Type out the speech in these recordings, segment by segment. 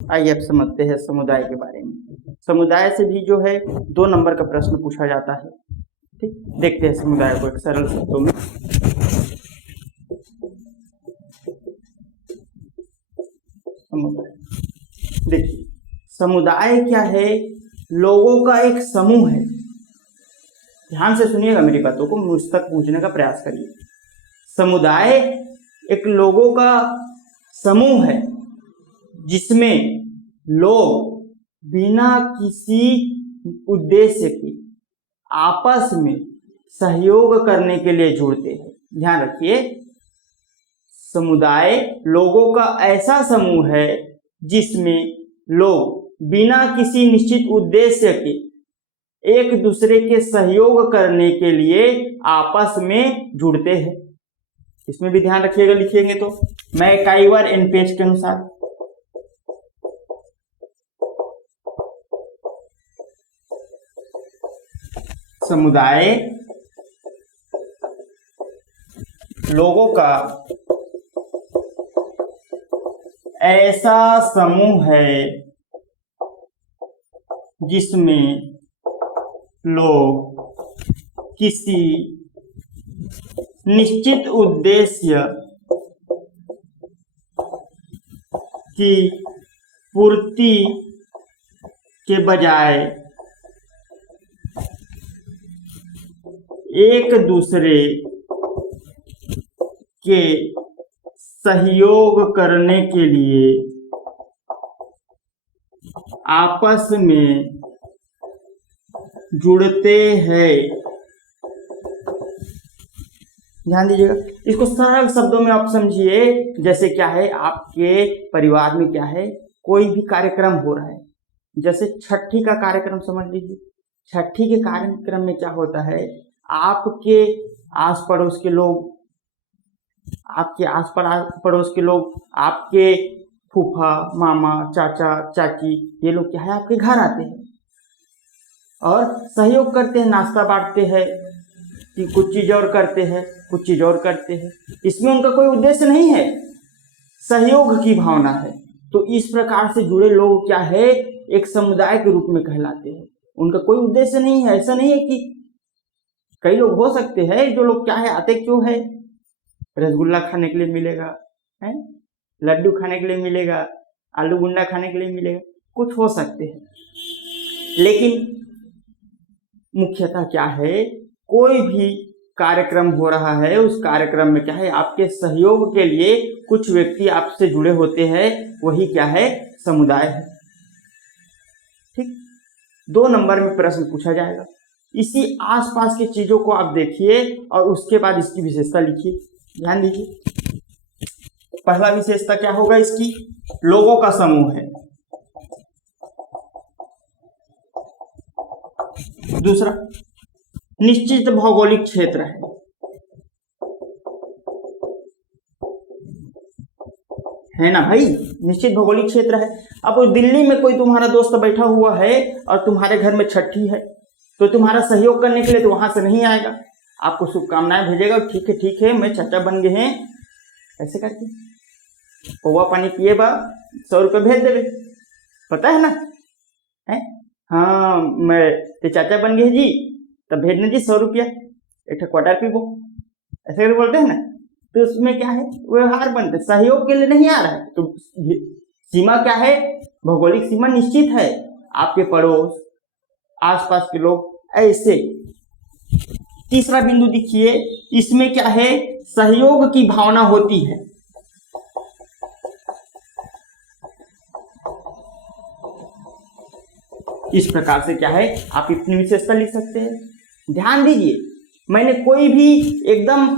आइए अब समझते हैं समुदाय के बारे में। समुदाय से भी जो है 2 नंबर का प्रश्न पूछा जाता है। ठीक, देखते हैं समुदाय को एक सरल शब्दों में। समुदाय, देखिए समुदाय क्या है? लोगों का एक समूह है। ध्यान से सुनिएगा मेरी बातों को, मुझ तक पहुंचने का प्रयास करिए। समुदाय एक लोगों का समूह है जिसमें लोग बिना किसी उद्देश्य के आपस में सहयोग करने के लिए जुड़ते हैं। ध्यान रखिए, समुदाय लोगों का ऐसा समूह है जिसमें लोग बिना किसी निश्चित उद्देश्य के एक दूसरे के सहयोग करने के लिए आपस में जुड़ते हैं। इसमें भी ध्यान रखिएगा, लिखेंगे तो मैं काइवर एन पेज के अनुसार समुदाय लोगों का ऐसा समूह है जिसमें लोग किसी निश्चित उद्देश्य की पूर्ति के बजाय एक दूसरे के सहयोग करने के लिए आपस में जुड़ते हैं। ध्यान दीजिएगा, इसको सरल शब्दों में आप समझिए। जैसे क्या है, आपके परिवार में क्या है, कोई भी कार्यक्रम हो रहा है, जैसे छठी का कार्यक्रम समझ लीजिए। छठी के कार्यक्रम में क्या होता है, आपके आस पड़ोस के लोग, आपके आस पड़ोस के लोग, आपके फूफा, मामा, चाचा, चाची, ये लोग क्या है आपके घर आते हैं और सहयोग करते हैं, नाश्ता बांटते हैं, कि कुछ चीज़ और करते हैं, कुछ चीज़ और करते हैं। इसमें उनका कोई उद्देश्य नहीं है, सहयोग की भावना है। तो इस प्रकार से जुड़े लोग क्या है, एक समुदाय के रूप में कहलाते हैं। उनका कोई उद्देश्य नहीं है। ऐसा नहीं है कि कई लोग हो सकते हैं जो लोग क्या है आते क्यों है, रसगुल्ला खाने के लिए मिलेगा, है लड्डू खाने के लिए मिलेगा, आलू गुंडा खाने के लिए मिलेगा, कुछ हो सकते हैं। लेकिन मुख्यतः क्या है, कोई भी कार्यक्रम हो रहा है, उस कार्यक्रम में क्या है आपके सहयोग के लिए कुछ व्यक्ति आपसे जुड़े होते हैं, वही क्या है समुदाय है। ठीक, 2 नंबर में प्रश्न पूछा जाएगा। इसी आसपास की चीजों को आप देखिए और उसके बाद इसकी विशेषता लिखिए। ध्यान दीजिए, पहला विशेषता क्या होगा इसकी, लोगों का समूह है। दूसरा, निश्चित भौगोलिक क्षेत्र है ना भाई, निश्चित भौगोलिक क्षेत्र है। अब दिल्ली में कोई तुम्हारा दोस्त बैठा हुआ है और तुम्हारे घर में छठी है, तो तुम्हारा सहयोग करने के लिए तो वहां से नहीं आएगा, आपको शुभकामनाएं भेजेगा, ठीक है मैं चाचा बन गए हैं, ऐसे करके पौवा पानी पिए बा 100 रुपये भेज देवे, पता है ना, है हाँ मैं ते चाचा बन गए जी, तब भेजने जी 100 रुपया, एक क्वार्टर पीबो, ऐसे करके बोलते हैं ना। तो उसमें क्या है, व्यवहार बनते, सहयोग के लिए नहीं आ रहा है। तो सीमा क्या है, भौगोलिक सीमा निश्चित है, आपके पड़ोस, आसपास के लोग, ऐसे। तीसरा बिंदु देखिए, इसमें क्या है, सहयोग की भावना होती है। इस प्रकार से क्या है आप अपनी विशेषता लिख सकते हैं। ध्यान दीजिए, मैंने कोई भी एकदम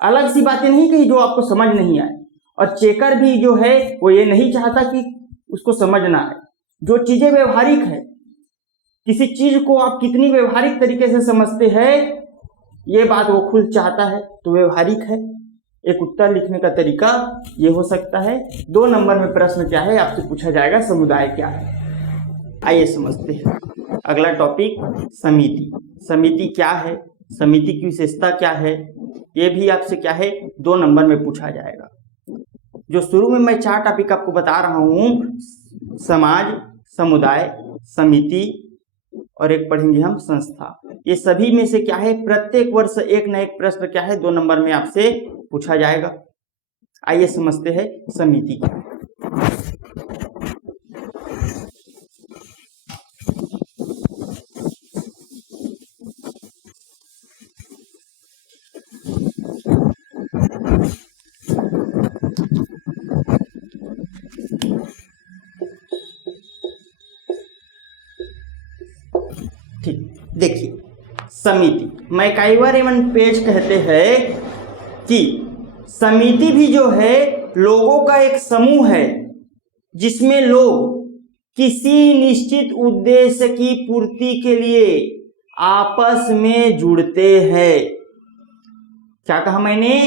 अलग सी बातें नहीं कही जो आपको समझ नहीं आए, और चेकर भी जो है वो ये नहीं चाहता कि उसको समझ ना आए। जो चीजें व्यवहारिक है, किसी चीज को आप कितनी व्यवहारिक तरीके से समझते हैं, ये बात वो खुद चाहता है, तो व्यवहारिक है। एक उत्तर लिखने का तरीका ये हो सकता है। 2 नंबर में प्रश्न क्या है आपसे पूछा जाएगा, समुदाय क्या है। आइए समझते हैं। अगला टॉपिक समिति। समिति क्या है, समिति की विशेषता क्या है, ये भी आपसे क्या है 2 नंबर में पूछा जाएगा। जो शुरू में मैं 4 टॉपिक आपको बता रहा हूँ, समाज, समुदाय, समिति और एक पढ़ेंगे हम संस्था। ये सभी में से क्या है, प्रत्येक वर्ष एक न एक प्रश्न क्या है 2 नंबर में आपसे पूछा जाएगा। आइए समझते हैं समिति क्या है। ठीक, देखिए समिति मैकाइवर एवं पेज कहते हैं कि समिति भी जो है लोगों का एक समूह है जिसमें लोग किसी निश्चित उद्देश्य की पूर्ति के लिए आपस में जुड़ते हैं। क्या कहा मैंने,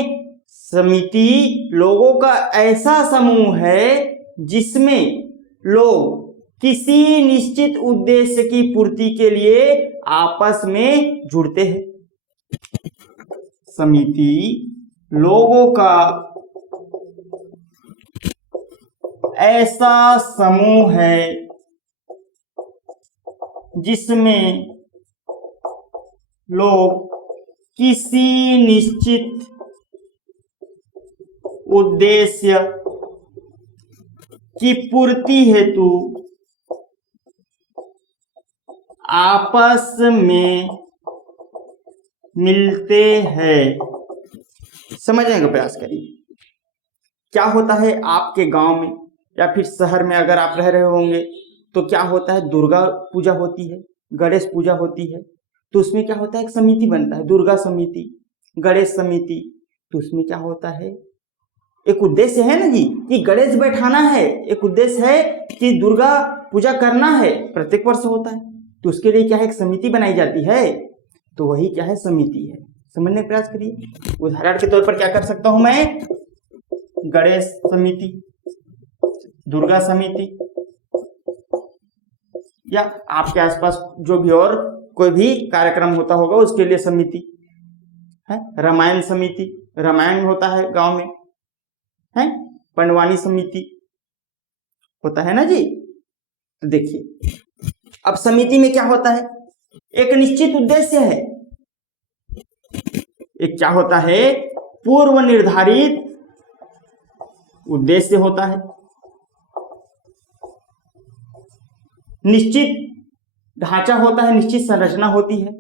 समिति लोगों का ऐसा समूह है जिसमें लोग किसी निश्चित उद्देश्य की पूर्ति के लिए आपस में जुड़ते हैं। समिति लोगों का ऐसा समूह है जिसमें लोग किसी निश्चित उद्देश्य की पूर्ति हेतु आपस में मिलते हैं। समझने का प्रयास करिए। क्या होता है आपके गांव में या फिर शहर में अगर आप रह रहे होंगे तो क्या होता है, दुर्गा पूजा होती है, गणेश पूजा होती है, तो उसमें क्या होता है, एक समिति बनता है, दुर्गा समिति, गणेश समिति। तो उसमें क्या होता है, एक उद्देश्य है ना जी कि गणेश बैठाना है, एक उद्देश्य है कि दुर्गा पूजा करना है, प्रत्येक वर्ष होता है, तो उसके लिए क्या है, एक समिति बनाई जाती है। तो वही क्या है, समिति है। समझने का प्रयास करिए। उदाहरण के तौर पर क्या कर सकता हूं मैं, गणेश समिति, दुर्गा समिति, या आपके आसपास जो भी और कोई भी कार्यक्रम होता होगा उसके लिए समिति है। रामायण समिति, रामायण होता है गांव में है, पंडवानी समिति होता है ना जी। तो देखिए अब समिति में क्या होता है, एक निश्चित उद्देश्य है, एक क्या होता है, पूर्व निर्धारित उद्देश्य होता है, निश्चित ढांचा होता है, निश्चित संरचना होती है,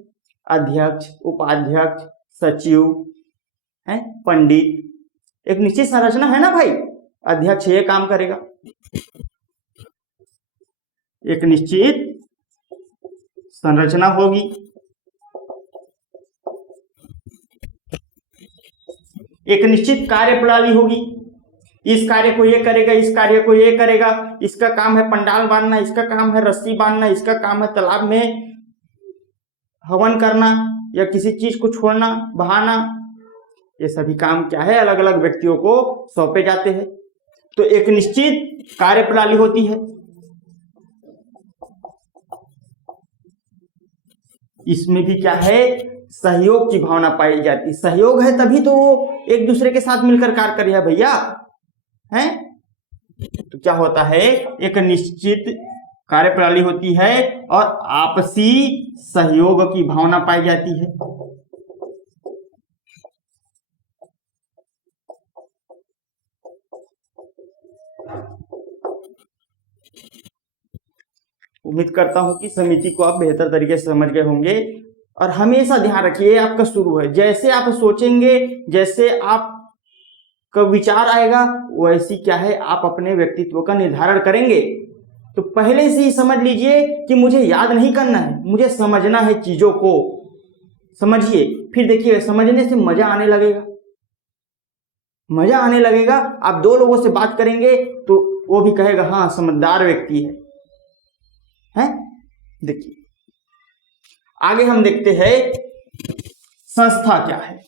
अध्यक्ष, उपाध्यक्ष, सचिव है, पंडित, एक निश्चित संरचना है ना भाई। अध्यक्ष ये काम करेगा, एक निश्चित संरचना होगी, एक निश्चित कार्य प्रणाली होगी, इस कार्य को ये करेगा, इस कार्य को ये करेगा, इसका काम है पंडाल बांधना, इसका काम है रस्सी बांधना, इसका काम है तालाब में हवन करना या किसी चीज को छोड़ना, बहाना। ये सभी काम क्या है, अलग अलग व्यक्तियों को सौंपे जाते हैं। तो एक निश्चित कार्य प्रणाली होती है। इसमें भी क्या है, सहयोग की भावना पाई जाती। सहयोग है तभी तो वो एक दूसरे के साथ मिलकर कार्य कर रहा है भैया है। तो क्या होता है, एक निश्चित कार्य प्रणाली होती है और आपसी सहयोग की भावना पाई जाती है। उम्मीद करता हूं कि समिति को आप बेहतर तरीके से समझ गए होंगे। और हमेशा ध्यान रखिए, आपका शुरू है, जैसे आप सोचेंगे, जैसे आप का विचार आएगा, वैसी क्या है आप अपने व्यक्तित्व का निर्धारण करेंगे। तो पहले से ही समझ लीजिए कि मुझे याद नहीं करना है, मुझे समझना है, चीजों को समझिए। फिर देखिए समझने से मजा आने लगेगा, मजा आने लगेगा। आप 2 लोगों से बात करेंगे तो वो भी कहेगा हाँ समझदार व्यक्ति है। देखिए आगे हम देखते हैं संस्था क्या है।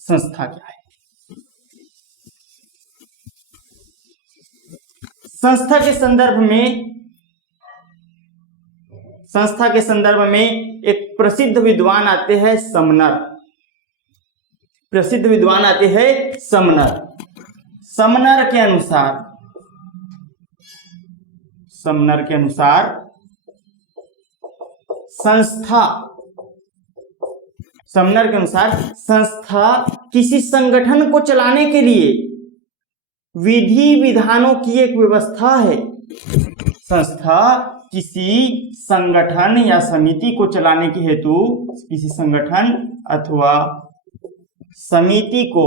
संस्था क्या है, संस्था के संदर्भ में एक प्रसिद्ध विद्वान आते हैं समनर। प्रसिद्ध विद्वान आते हैं समनर। समनर के अनुसार संस्था किसी संगठन को चलाने के लिए विधि विधानों की एक व्यवस्था है। संस्था किसी संगठन या समिति को चलाने के हेतु, किसी संगठन अथवा समिति को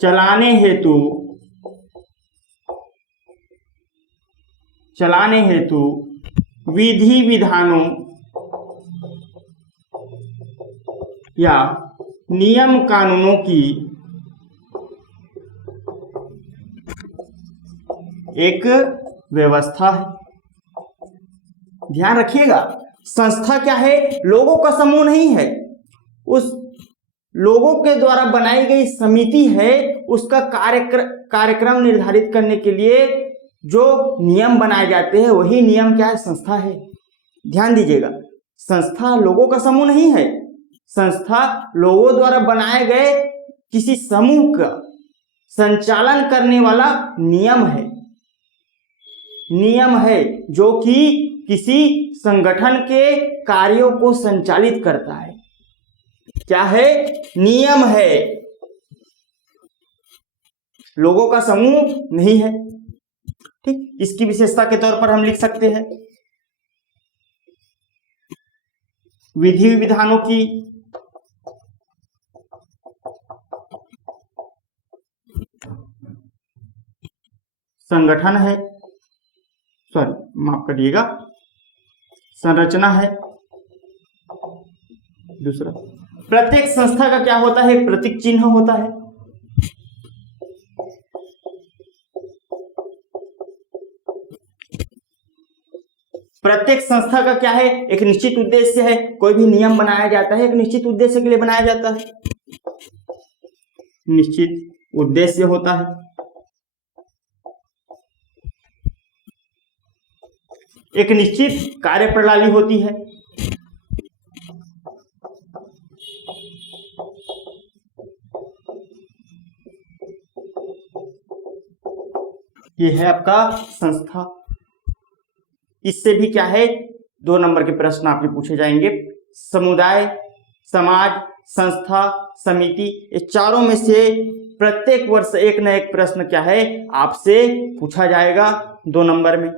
चलाने हेतु विधि विधानों या नियम कानूनों की एक व्यवस्था है। ध्यान रखिएगा, संस्था क्या है? लोगों का समूह नहीं है। उस लोगों के द्वारा बनाई गई समिति है। उसका कार्यक्रम निर्धारित करने के लिए जो नियम बनाए जाते हैं वही नियम क्या है? संस्था है। ध्यान दीजिएगा, संस्था लोगों का समूह नहीं है। संस्था लोगों द्वारा बनाए गए किसी समूह का संचालन करने वाला नियम है जो कि किसी संगठन के कार्यों को संचालित करता है। क्या है? नियम है, लोगों का समूह नहीं है। ठीक, इसकी विशेषता के तौर पर हम लिख सकते हैं विधि विधानों की संगठन है, माफ करिएगा, संरचना है। दूसरा, प्रत्येक संस्था का क्या होता है? एक प्रतीक चिन्ह होता है। प्रत्येक संस्था का क्या है? एक निश्चित उद्देश्य है। कोई भी नियम बनाया जाता है एक निश्चित उद्देश्य के लिए बनाया जाता है। निश्चित उद्देश्य होता है। एक निश्चित कार्य प्रणाली होती है। ये है आपका संस्था। इससे भी क्या है, 2 नंबर के प्रश्न आपके पूछे जाएंगे। समुदाय, समाज, संस्था, समिति, ये चारों में से प्रत्येक वर्ष एक न एक प्रश्न क्या है आपसे पूछा जाएगा 2 नंबर में।